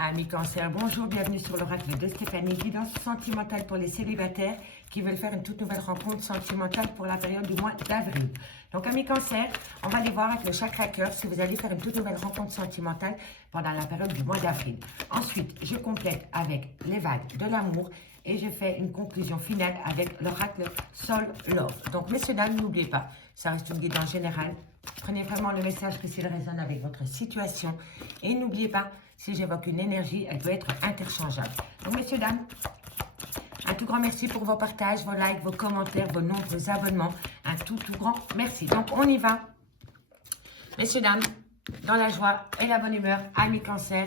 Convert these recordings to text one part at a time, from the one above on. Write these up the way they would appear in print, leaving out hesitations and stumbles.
Amis Cancer, bonjour, bienvenue sur l'oracle de Stéphanie, guidance sentimentale pour les célibataires qui veulent faire une toute nouvelle rencontre sentimentale pour la période du mois d'avril. Donc amis Cancer, on va aller voir avec le chakra cœur si vous allez faire une toute nouvelle rencontre sentimentale pendant la période du mois d'avril. Ensuite, je complète avec les vagues de l'amour et je fais une conclusion finale avec l'oracle Sol Love. Donc messieurs, dames, n'oubliez pas, ça reste une guidance générale. Prenez vraiment le message que s'il résonne avec votre situation. Et n'oubliez pas, si j'évoque une énergie, elle peut être interchangeable. Donc, messieurs, dames, un tout grand merci pour vos partages, vos likes, vos commentaires, vos nombreux abonnements. Un tout grand merci. Donc, on y va. Messieurs, dames, dans la joie et la bonne humeur, amis Cancer,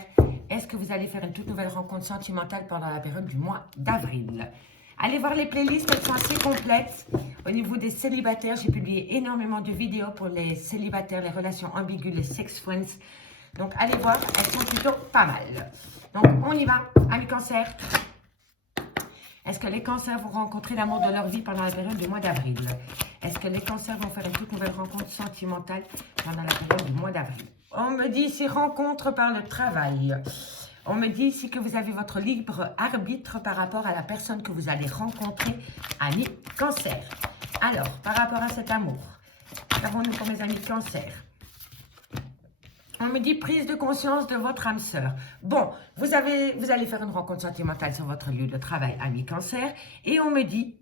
est-ce que vous allez faire une toute nouvelle rencontre sentimentale pendant la période du mois d'avril? Allez voir les playlists, elles sont assez complètes. Au niveau des célibataires, j'ai publié énormément de vidéos pour les célibataires, les relations ambiguës, les sex friends. Donc, allez voir, elles sont plutôt pas mal. Donc, on y va, amis Cancer. Est-ce que les cancers vont rencontrer l'amour de leur vie pendant la période du mois d'avril? Est-ce que les cancers vont faire une toute nouvelle rencontre sentimentale pendant la période du mois d'avril? On me dit ici rencontre par le travail. On me dit ici que vous avez votre libre arbitre par rapport à la personne que vous allez rencontrer, amis Cancer. Alors, par rapport à cet amour, qu'avons-nous pour mes amis Cancer? On me dit prise de conscience de votre âme sœur. Bon, vous allez faire une rencontre sentimentale sur votre lieu de travail, amis Cancer. Et on me dit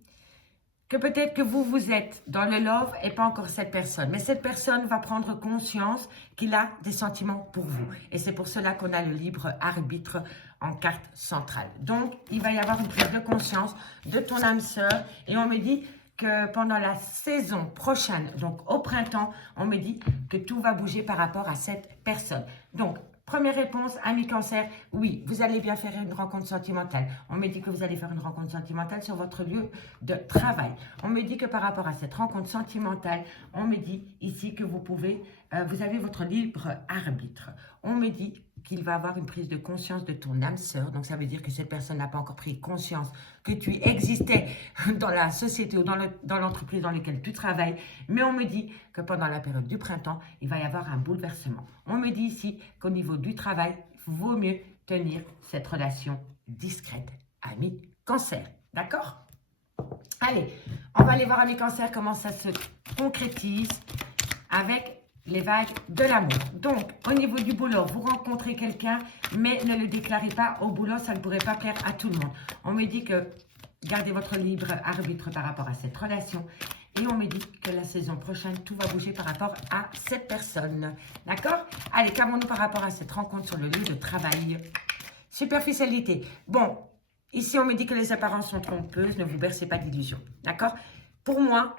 que peut-être que vous êtes dans le love et pas encore cette personne. Mais cette personne va prendre conscience qu'il a des sentiments pour vous. Et c'est pour cela qu'on a le libre arbitre en carte centrale. Donc, il va y avoir une prise de conscience de ton âme sœur. Et on me dit que pendant la saison prochaine, donc au printemps, on me dit que tout va bouger par rapport à cette personne. Donc, première réponse, amis Cancer, oui, vous allez bien faire une rencontre sentimentale. On me dit que vous allez faire une rencontre sentimentale sur votre lieu de travail. On me dit que par rapport à cette rencontre sentimentale, on me dit ici que vous pouvez, vous avez votre libre arbitre. On me dit qu'il va avoir une prise de conscience de ton âme sœur. Donc, ça veut dire que cette personne n'a pas encore pris conscience que tu existais dans la société ou dans l'entreprise dans laquelle tu travailles. Mais on me dit que pendant la période du printemps, il va y avoir un bouleversement. On me dit ici qu'au niveau du travail, il vaut mieux tenir cette relation discrète. Amis Cancer, d'accord? Allez, on va aller voir, amis Cancer, comment ça se concrétise avec les vagues de l'amour. Donc, au niveau du boulot, vous rencontrez quelqu'un, mais ne le déclarez pas au boulot, ça ne pourrait pas plaire à tout le monde. On me dit que gardez votre libre arbitre par rapport à cette relation. Et on me dit que la saison prochaine, tout va bouger par rapport à cette personne. D'accord? Allez, qu'avons-nous par rapport à cette rencontre sur le lieu de travail? Superficialité. Bon, ici, on me dit que les apparences sont trompeuses. Ne vous bercez pas d'illusions. D'accord? Pour moi,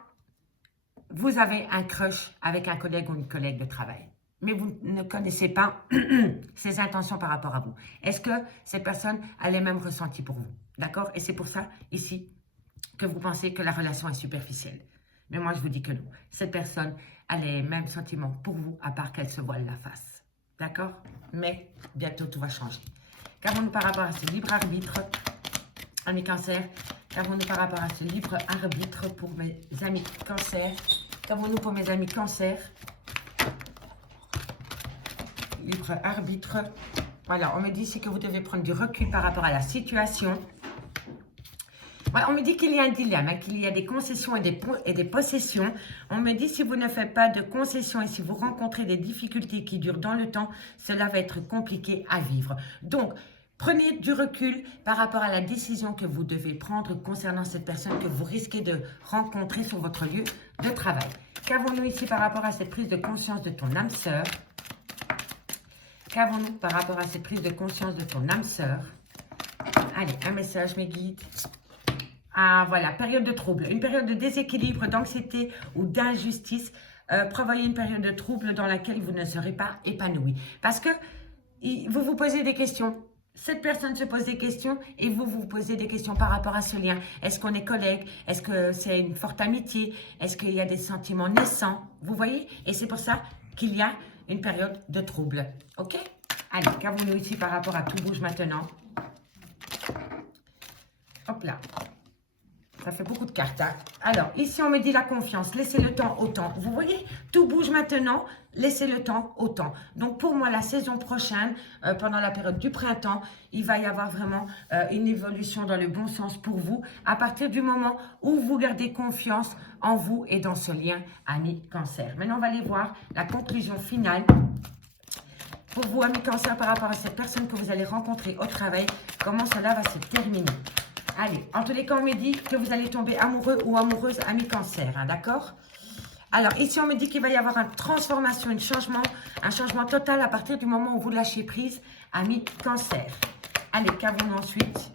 vous avez un crush avec un collègue ou une collègue de travail, mais vous ne connaissez pas ses intentions par rapport à vous. Est-ce que cette personne a les mêmes ressentis pour vous? D'accord? Et c'est pour ça, ici, que vous pensez que la relation est superficielle. Mais moi, je vous dis que non. Cette personne a les mêmes sentiments pour vous, à part qu'elle se voile la face. D'accord? Mais bientôt, tout va changer. Qu'avons-nous par rapport à ce libre arbitre, amis Cancer? Qu'avons-nous par rapport à ce libre arbitre pour mes amis Cancer? Qu'avons-nous pour mes amis Cancer? Libre arbitre. Voilà, on me dit ici que vous devez prendre du recul par rapport à la situation. Ouais, on me dit qu'il y a un dilemme, hein, qu'il y a des concessions et des possessions. On me dit si vous ne faites pas de concessions et si vous rencontrez des difficultés qui durent dans le temps, cela va être compliqué à vivre. Donc, prenez du recul par rapport à la décision que vous devez prendre concernant cette personne que vous risquez de rencontrer sur votre lieu de travail. Qu'avons-nous ici par rapport à cette prise de conscience de ton âme sœur? Qu'avons-nous par rapport à cette prise de conscience de ton âme sœur? Allez, un message, mes guides. Ah, voilà, période de trouble. Une période de déséquilibre, d'anxiété ou d'injustice. Prévoyez une période de trouble dans laquelle vous ne serez pas épanoui. Parce que vous vous posez des questions. Cette personne se pose des questions et vous vous posez des questions par rapport à ce lien. Est-ce qu'on est collègues? Est-ce que c'est une forte amitié? Est-ce qu'il y a des sentiments naissants? Vous voyez? Et c'est pour ça qu'il y a une période de trouble. Ok? Allez, qu'avons-nous ici par rapport à tout bouge maintenant? Hop là. Ça fait beaucoup de cartes. Hein. Alors, ici, on me dit la confiance. Laissez le temps au temps. Vous voyez, tout bouge maintenant. Laissez le temps au temps. Donc, pour moi, la saison prochaine, pendant la période du printemps, il va y avoir vraiment une évolution dans le bon sens pour vous. À partir du moment où vous gardez confiance en vous et dans ce lien ami cancer. Maintenant, on va aller voir la conclusion finale. Pour vous, ami cancer, par rapport à cette personne que vous allez rencontrer au travail, comment cela va se terminer. Allez, en tous les cas, on me dit que vous allez tomber amoureux ou amoureuse, ami cancer, hein, d'accord? Alors, ici, on me dit qu'il va y avoir une transformation, un changement total à partir du moment où vous lâchez prise, ami cancer. Allez, qu'avons-nous ensuite?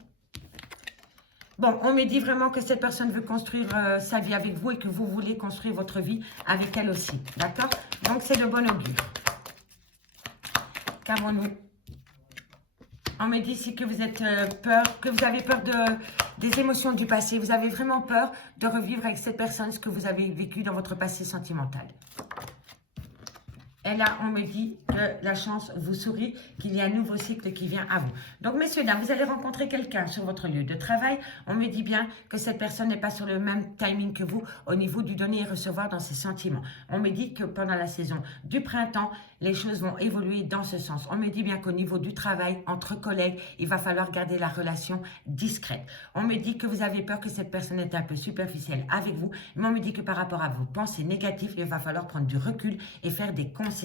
Bon, on me dit vraiment que cette personne veut construire sa vie avec vous et que vous voulez construire votre vie avec elle aussi, d'accord? Donc, c'est de bon augure. Qu'avons-nous? On me dit ici que vous êtes que vous avez peur des émotions du passé. Vous avez vraiment peur de revivre avec cette personne ce que vous avez vécu dans votre passé sentimental. Et là, on me dit que la chance vous sourit, qu'il y a un nouveau cycle qui vient à vous. Donc, messieurs, dames, vous allez rencontrer quelqu'un sur votre lieu de travail. On me dit bien que cette personne n'est pas sur le même timing que vous au niveau du donner et recevoir dans ses sentiments. On me dit que pendant la saison du printemps, les choses vont évoluer dans ce sens. On me dit bien qu'au niveau du travail, entre collègues, il va falloir garder la relation discrète. On me dit que vous avez peur que cette personne est un peu superficielle avec vous, mais on me dit que par rapport à vos pensées négatives, il va falloir prendre du recul et faire des concessions.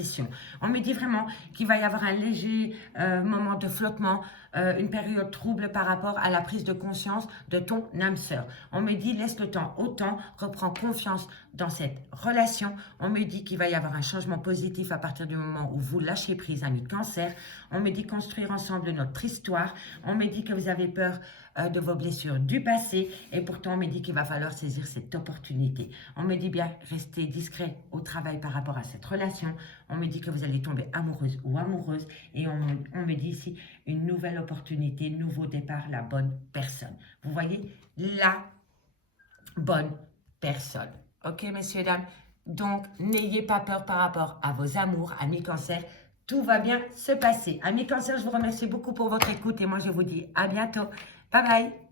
On me dit vraiment qu'il va y avoir un léger moment de flottement, une période trouble par rapport à la prise de conscience de ton âme sœur. On me dit laisse le temps au temps, reprends confiance dans cette relation. On me dit qu'il va y avoir un changement positif à partir du moment où vous lâchez prise, ami cancer. On me dit construire ensemble notre histoire. On me dit que vous avez peur de vos blessures du passé et pourtant on me dit qu'il va falloir saisir cette opportunité. On me dit bien rester discret au travail par rapport à cette relation. On me dit que vous allez tomber amoureuse ou amoureuse et on me dit ici une nouvelle opportunité, nouveau départ, la bonne personne. Vous voyez, la bonne personne. Ok, messieurs, dames? Donc, n'ayez pas peur par rapport à vos amours, amis cancer. Tout va bien se passer. Amis cancer, je vous remercie beaucoup pour votre écoute et moi, je vous dis à bientôt. Bye bye.